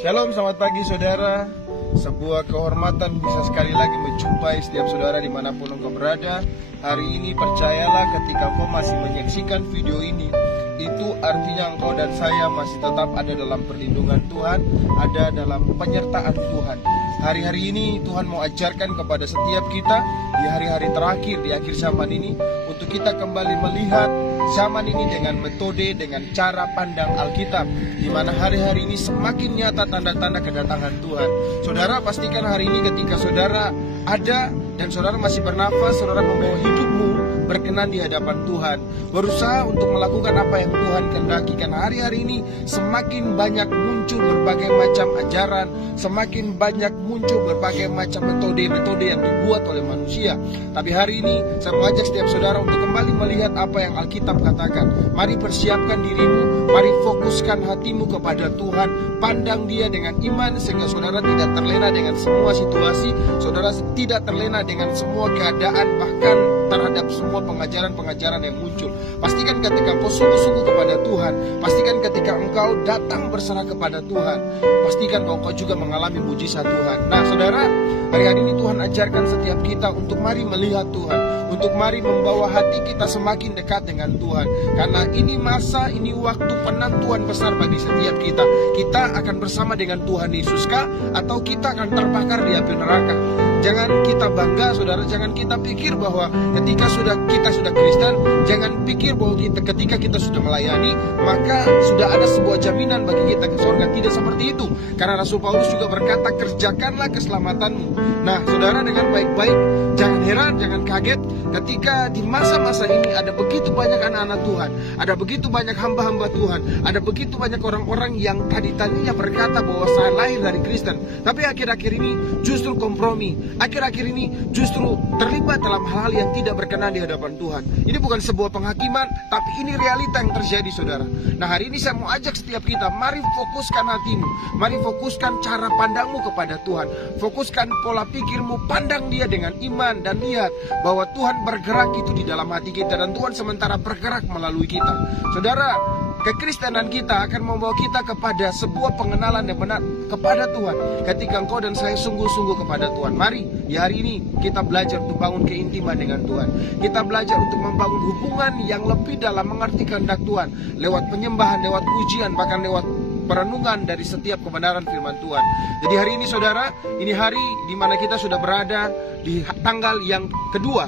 Shalom, selamat pagi saudara. Sebuah kehormatan bisa sekali lagi menjumpai setiap saudara dimanapun engkau berada. Hari ini percayalah, ketika engkau masih menyaksikan video ini, itu artinya engkau dan saya masih tetap ada dalam perlindungan Tuhan, ada dalam penyertaan Tuhan. Hari-hari ini Tuhan mau ajarkan kepada setiap kita di hari-hari terakhir, di akhir zaman ini, untuk kita kembali melihat zaman ini dengan metode, dengan cara pandang Alkitab, di mana hari-hari ini semakin nyata tanda-tanda kedatangan Tuhan. Saudara, pastikan hari ini ketika saudara ada dan saudara masih bernafas, saudara membawa hidupmu berkenan di hadapan Tuhan, berusaha untuk melakukan apa yang Tuhan kehendaki. Karena hari-hari ini semakin banyak muncul berbagai macam ajaran, semakin banyak muncul berbagai macam metode-metode yang dibuat oleh manusia. Tapi hari ini saya mengajak setiap saudara untuk kembali melihat apa yang Alkitab katakan. Mari persiapkan dirimu, mari fokuskan hatimu kepada Tuhan, pandang Dia dengan iman, sehingga saudara tidak terlena dengan semua situasi, saudara tidak terlena dengan semua keadaan, bahkan terhadap semua pengajaran-pengajaran yang muncul. Pastikan ketika engkau sungguh-sungguh kepada Tuhan, pastikan ketika engkau datang berserah kepada Tuhan, pastikan engkau juga mengalami mujizat Tuhan. Nah saudara, hari-hari ini Tuhan ajarkan setiap kita untuk mari melihat Tuhan, untuk mari membawa hati kita semakin dekat dengan Tuhan. Karena ini masa, ini waktu penentuan besar bagi setiap kita. Kita akan bersama dengan Tuhan Yesus kah, atau kita akan terbakar di api neraka? Jangan kita bangga saudara, jangan kita pikir bahwa ketika kita sudah Kristen, jangan pikir bahwa ketika kita sudah melayani, maka sudah ada sebuah jaminan bagi kita ke surga. Tidak seperti itu. Karena Rasul Paulus juga berkata, kerjakanlah keselamatanmu. Nah saudara, dengan baik-baik, jangan heran, jangan kaget ketika di masa-masa ini ada begitu banyak anak-anak Tuhan, ada begitu banyak hamba-hamba Tuhan, ada begitu banyak orang-orang yang tadinya berkata bahwa saya lahir dari Kristen, tapi akhir-akhir ini justru kompromi, akhir-akhir ini justru terlibat dalam hal-hal yang tidak berkenan di hadapan Tuhan. Ini bukan sebuah penghakiman, tapi ini realita yang terjadi saudara. Nah hari ini saya mau ajak setiap kita, mari fokuskan hatimu, mari fokuskan cara pandangmu kepada Tuhan, fokuskan pola pikirmu, pandang Dia dengan iman, dan lihat bahwa Tuhan bergerak itu di dalam hati kita, dan Tuhan sementara bergerak melalui kita. Saudara, kekristenan kita akan membawa kita kepada sebuah pengenalan yang benar kepada Tuhan ketika engkau dan saya sungguh-sungguh kepada Tuhan. Mari di hari ini kita belajar untuk bangun keintiman dengan Tuhan. Kita belajar untuk membangun hubungan yang lebih dalam mengerti kehendak Tuhan, lewat penyembahan, lewat pujian, bahkan lewat perenungan dari setiap kebenaran firman Tuhan. Jadi hari ini saudara, ini hari di mana kita sudah berada di tanggal yang kedua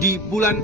di bulan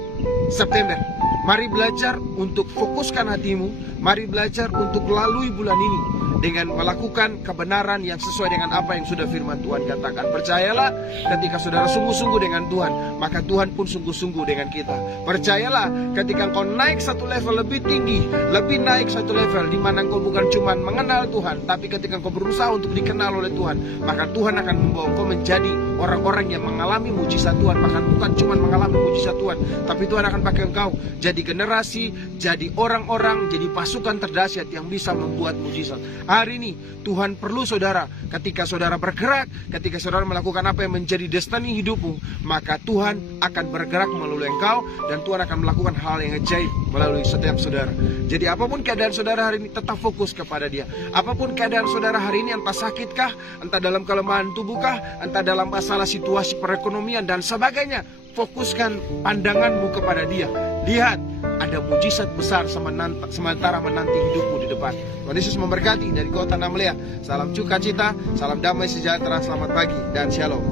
September. Mari belajar untuk fokuskan hatimu, mari belajar untuk lalui bulan ini dengan melakukan kebenaran yang sesuai dengan apa yang sudah firman Tuhan katakan. Percayalah, ketika saudara sungguh-sungguh dengan Tuhan, maka Tuhan pun sungguh-sungguh dengan kita. Percayalah, ketika engkau naik satu level lebih tinggi, lebih naik satu level, di mana engkau bukan cuma mengenal Tuhan, tapi ketika engkau berusaha untuk dikenal oleh Tuhan, maka Tuhan akan membawa engkau menjadi orang-orang yang mengalami mujizat Tuhan. Bahkan bukan cuma mengalami mujizat Tuhan, tapi Tuhan akan pakai engkau jadi generasi, jadi orang-orang, jadi pasukan terdahsyat yang bisa membuat mujizat. Hari ini Tuhan perlu saudara. Ketika saudara bergerak, ketika saudara melakukan apa yang menjadi destiny hidupmu, maka Tuhan akan bergerak melalui engkau, dan Tuhan akan melakukan hal yang ajaib melalui setiap saudara. Jadi apapun keadaan saudara hari ini, tetap fokus kepada Dia. Apapun keadaan saudara hari ini, entah sakitkah, entah dalam kelemahan tubuhkah, entah dalam masalah situasi perekonomian dan sebagainya, fokuskan pandanganmu kepada Dia. Lihat, ada mujizat besar sementara menanti hidupmu di depan. Tuhan Yesus memberkati dari kota Namlea. Salam sukacita, salam damai sejahtera, selamat pagi, dan shalom.